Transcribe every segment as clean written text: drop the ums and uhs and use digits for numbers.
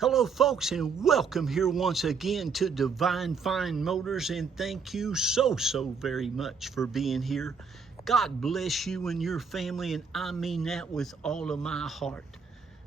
Hello folks, and welcome here once again to Divine Fine Motors, and thank you so very much for being here. God bless you and your family, and I mean that with all of my heart.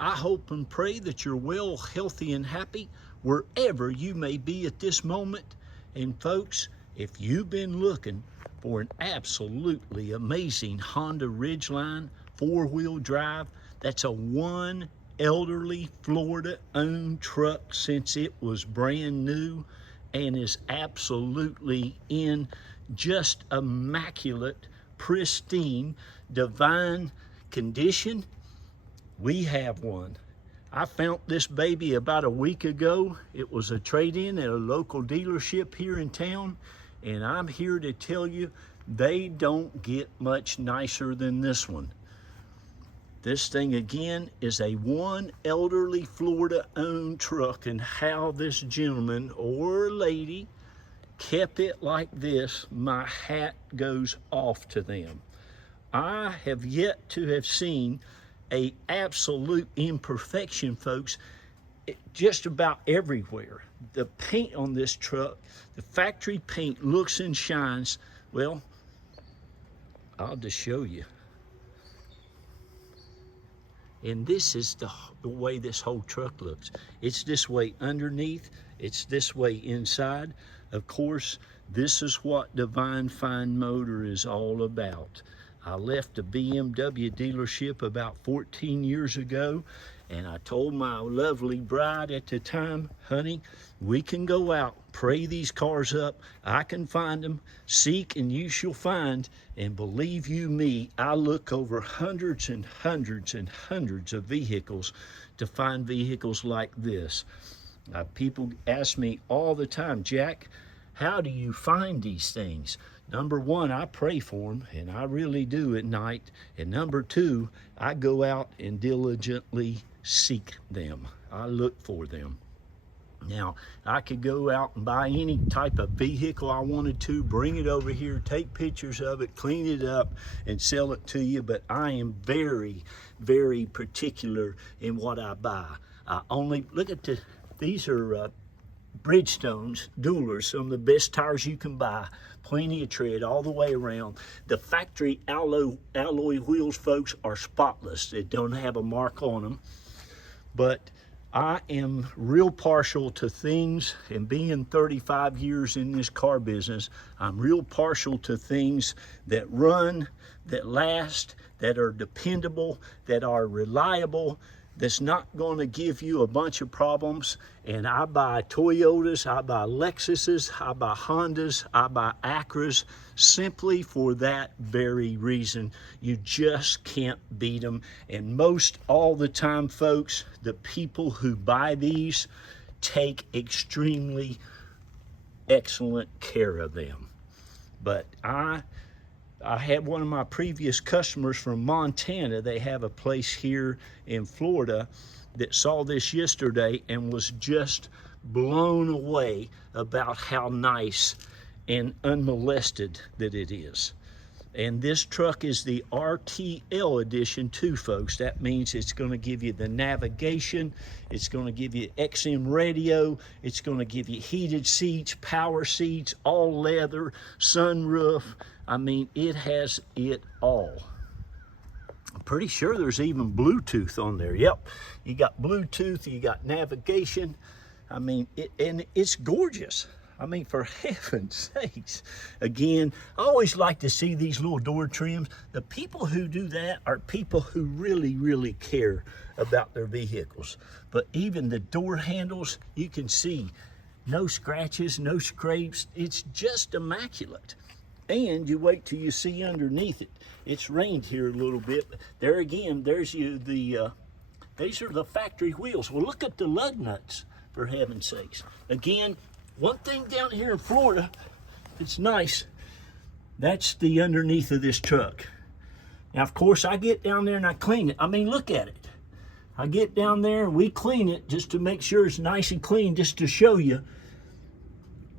I hope and pray that you're well, healthy, and happy wherever you may be at this moment. And folks, if you've been looking for an absolutely amazing Honda Ridgeline 4-wheel drive, that's a one elderly Florida owned truck since it was brand new and is absolutely in just immaculate, pristine, divine condition, we have one. I found this baby about a week ago. It was a trade-in at a local dealership here in town, and I'm here to tell you they don't get much nicer than this one. This thing again is a one elderly Florida owned truck, and how this gentleman or lady kept it like this, my hat goes off to them. I have yet to have seen a absolute imperfection, folks, just about everywhere. The paint on this truck, the factory paint, looks and shines. Well, I'll just show you. And this is the way this whole truck looks. It's this way underneath, it's this way inside. Of course, this is what Divine Fine Motor is all about. I left a BMW dealership about 14 years ago, and I told my lovely bride at the time, honey, we can go out, pray these cars up, I can find them, seek and you shall find. And believe you me, I look over hundreds and hundreds and hundreds of vehicles to find vehicles like this. People ask me all the time, Jack, how do you find these things? Number one, I pray for them, and I really do at night. And number two, I go out and diligently seek them. I look for them. Now, I could go out and buy any type of vehicle I wanted to, bring it over here, take pictures of it, clean it up, and sell it to you, but I am very particular in what I buy. I only, look at these are Bridgestones, Duelers, some of the best tires you can buy, plenty of tread all the way around. The factory alloy wheels, folks, are spotless. They don't have a mark on them. But I am real partial to things, and being 35 years in this car business, I'm real partial to things that run, that last, that are dependable, that are reliable, that's not going to give you a bunch of problems. And I buy Toyotas, I buy Lexuses, I buy Hondas, I buy Acras, simply for that very reason. You just can't beat them. And most all the time, folks, the people who buy these take extremely excellent care of them. But I had one of my previous customers from Montana. They have a place here in Florida that saw this yesterday and was just blown away about how nice and unmolested that it is. And this truck is the RTL edition too, folks. That means it's going to give you the navigation, it's going to give you XM radio, it's going to give you heated seats, power seats, all leather, sunroof. I mean, it has it all. I'm pretty sure there's even Bluetooth on there. Yep, you got Bluetooth, you got navigation. I mean, and it's gorgeous. I mean, for heaven's sakes. Again, I always like to see these little door trims. The people who do that are people who really care about their vehicles. But even the door handles, you can see no scratches, no scrapes. It's just immaculate. And you wait till you see underneath it. It's rained here a little bit. There again, there's these are the factory wheels. Well, look at the lug nuts, for heaven's sakes. Again, one thing down here in Florida, it's nice, that's the underneath of this truck. Now, of course, I get down there and I clean it. I mean, look at it. I get down there and we clean it just to make sure it's nice and clean, just to show you.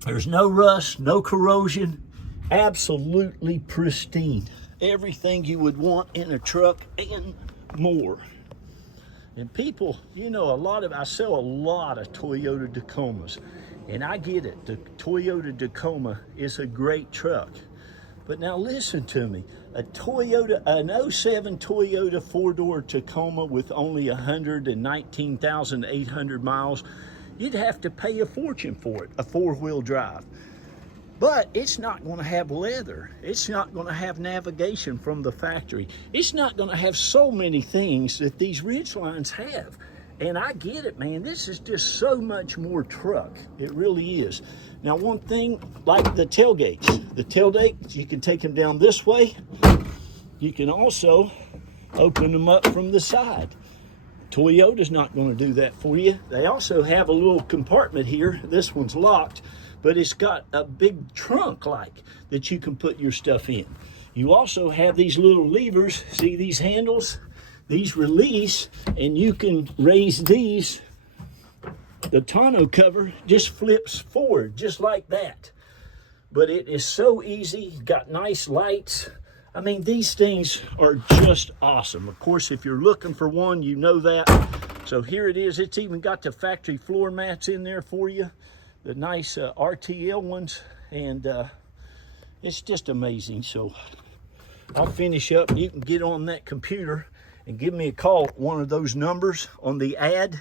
There's no rust, no corrosion, absolutely pristine. Everything you would want in a truck and more. And people, you know, I sell a lot of Toyota Tacomas, and I get it. The Toyota Tacoma is a great truck. But now listen to me, an '07 Toyota four-door Tacoma with only 119,800 miles, you'd have to pay a fortune for it, a four-wheel drive. But it's not going to have leather. It's not going to have navigation from the factory. It's not going to have so many things that these Ridgelines have. And I get it, man. This is just so much more truck. It really is. Now, one thing, like the tailgates. The tailgates, you can take them down this way. You can also open them up from the side. Toyota's not going to do that for you. They also have a little compartment here. This one's locked, but it's got a big trunk like that you can put your stuff in. You also have these little levers. See these handles? These release, and you can raise these. The tonneau cover just flips forward just like that. But it is so easy. Got nice lights. I mean, these things are just awesome. Of course, if you're looking for one, you know that. So here it is. It's even got the factory floor mats in there for you. The nice RTL ones. And it's just amazing. So I'll finish up. You can get on that computer and give me a call at one of those numbers on the ad.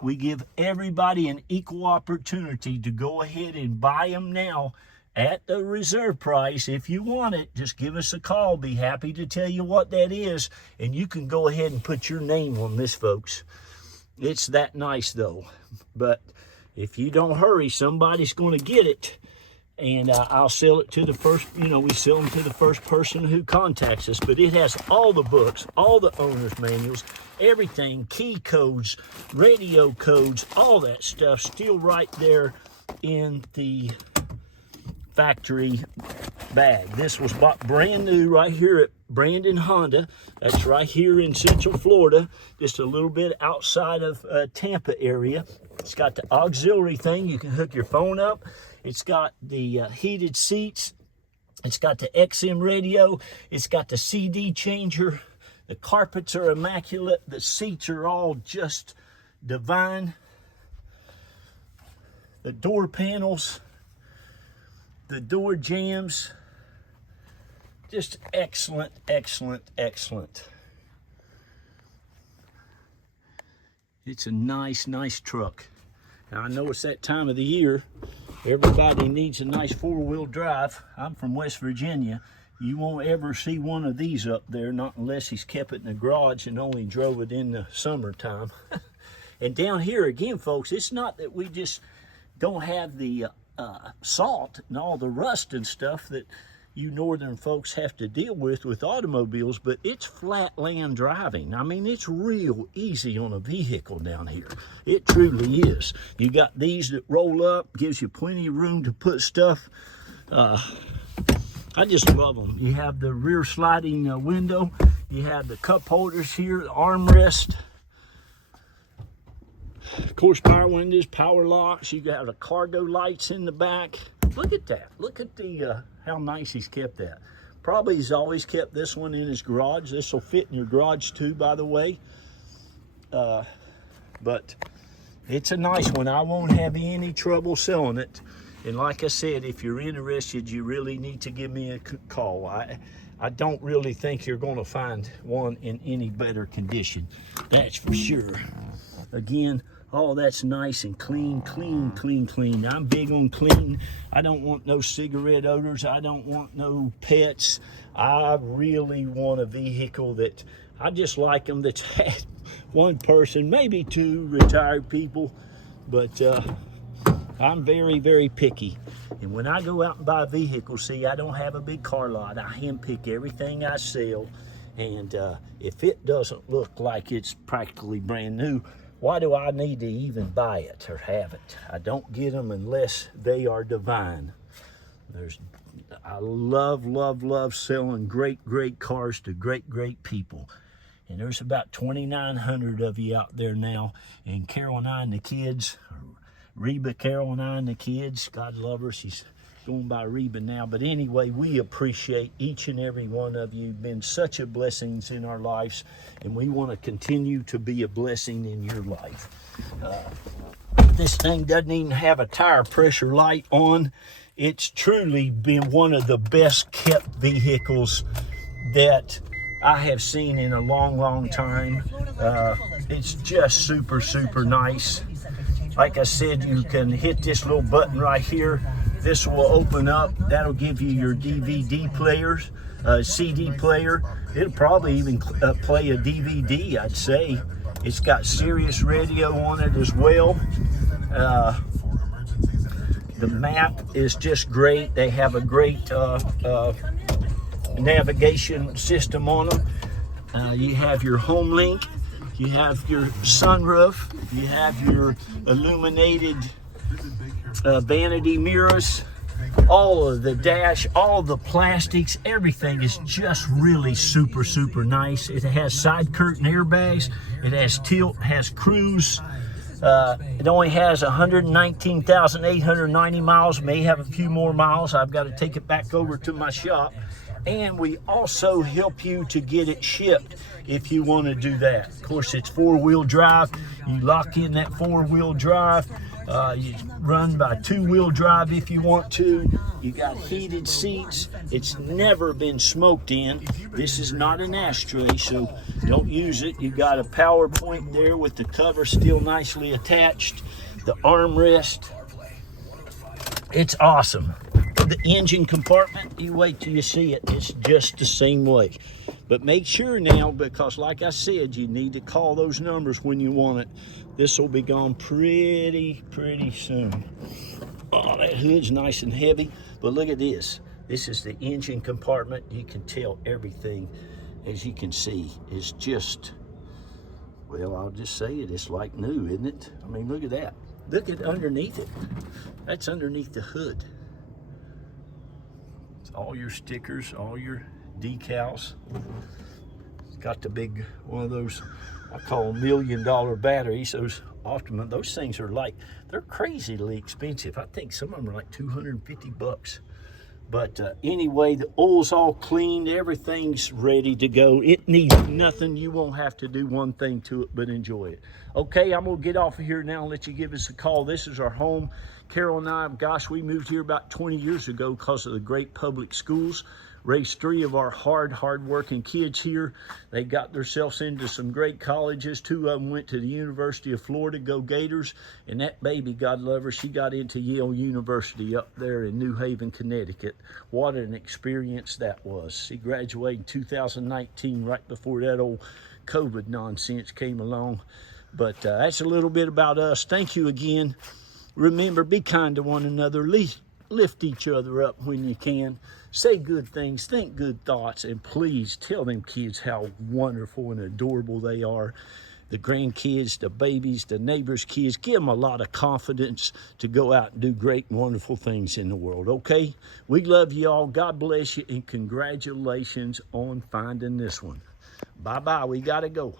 We give everybody an equal opportunity to go ahead and buy them now at the reserve price. If you want it, just give us a call. Be happy to tell you what that is, and you can go ahead and put your name on this, folks. It's that nice, though. But if you don't hurry, somebody's going to get it. And I'll sell it to the first, we sell them to the first person who contacts us. But it has all the books, all the owner's manuals, everything, key codes, radio codes, all that stuff still right there in the factory bag. This was bought brand new right here at Brandon Honda. That's right here in Central Florida, just a little bit outside of Tampa area. It's got the auxiliary thing. You can hook your phone up. It's got the heated seats. It's got the XM radio. It's got the CD changer. The carpets are immaculate. The seats are all just divine. The door panels, the door jambs, just excellent, excellent, excellent. It's a nice, nice truck. Now, I know it's that time of the year. Everybody needs a nice four-wheel drive. I'm from West Virginia. You won't ever see one of these up there, not unless he's kept it in the garage and only drove it in the summertime. And down here, again, folks, it's not that we just don't have the salt and all the rust and stuff that you northern folks have to deal with automobiles, but it's flat land driving. I mean, it's real easy on a vehicle down here. It truly is. You got these that roll up, gives you plenty of room to put stuff. I just love them. You have the rear sliding window. You have the cup holders here, the armrest. Of course, power windows, power locks. You got the cargo lights in the back. Look at that. Look at the how nice he's kept that. Probably he's always kept this one in his garage. This will fit in your garage too, by the way. But it's a nice one. I won't have any trouble selling it. And like I said, if you're interested, you really need to give me a call. I don't really think you're going to find one in any better condition. That's for sure. Again, oh, that's nice and clean, clean, clean, clean. I'm big on clean. I don't want no cigarette odors. I don't want no pets. I really want a vehicle that, I just like them that's had one person, maybe two retired people, but I'm very, very picky. And when I go out and buy a vehicle, see, I don't have a big car lot. I handpick everything I sell. And if it doesn't look like it's practically brand new, why do I need to even buy it or have it? I don't get them unless they are divine. I love, love, love selling great, great cars to great, great people. And there's about 2,900 of you out there now. And Caroline, the kids, Reba Caroline, the kids, God love her. She's going by Reba now. But anyway, we appreciate each and every one of you. You've been such a blessings in our lives, and we want to continue to be a blessing in your life. This thing doesn't even have a tire pressure light on. It's truly been one of the best kept vehicles that I have seen in a long time. It's just super nice. Like I said, you can hit this little button right here. This will open up. That'll give you your DVD players, CD player. It'll probably even play a DVD, I'd say. It's got Sirius radio on it as well. The map is just great. They have a great navigation system on them. You have your home link, you have your sunroof, you have your illuminated vanity mirrors, all of the dash, all the plastics, everything is just really super nice. It has side curtain airbags, it has tilt, has cruise. It only has 119,890 miles, may have a few more miles. I've got to take it back over to my shop. And we also help you to get it shipped if you want to do that. Of course, it's 4-wheel drive. You lock in that 4-wheel drive. You run by 2-wheel drive if you want to. You got heated seats. It's never been smoked in. This is not an ashtray, so don't use it. You got a power point there with the cover still nicely attached. The armrest. It's awesome. The engine compartment, you wait till you see it. It's just the same way. But make sure now, because like I said, you need to call those numbers when you want it. This will be gone pretty soon. Oh, that hood's nice and heavy. But look at this. This is the engine compartment. You can tell everything, as you can see, is just, well, I'll just say it. It's like new, isn't it? I mean, look at that. Look at underneath it. That's underneath the hood. It's all your stickers, all your decals. It's got the big, one of those, I call them $1 million batteries. Those often, those things are like, they're crazily expensive. I think some of them are like 250 bucks. But anyway, the oil's all cleaned. Everything's ready to go. It needs nothing. You won't have to do one thing to it but enjoy it. Okay, I'm going to get off of here now and let you give us a call. This is our home. Carol and I, gosh, we moved here about 20 years ago because of the great public schools. Raised 3 of our hard-working kids here. They got themselves into some great colleges. 2 of them went to the University of Florida, go Gators. And that baby, God love her, she got into Yale University up there in New Haven, Connecticut. What an experience that was. She graduated in 2019, right before that old COVID nonsense came along. But that's a little bit about us. Thank you again. Remember, be kind to one another. Lift each other up when you can. Say good things, think good thoughts, and please tell them kids how wonderful and adorable they are. The grandkids, the babies, the neighbors' kids, give them a lot of confidence to go out and do great and wonderful things in the world, okay? We love you all. God bless you, and congratulations on finding this one. Bye-bye. We got to go.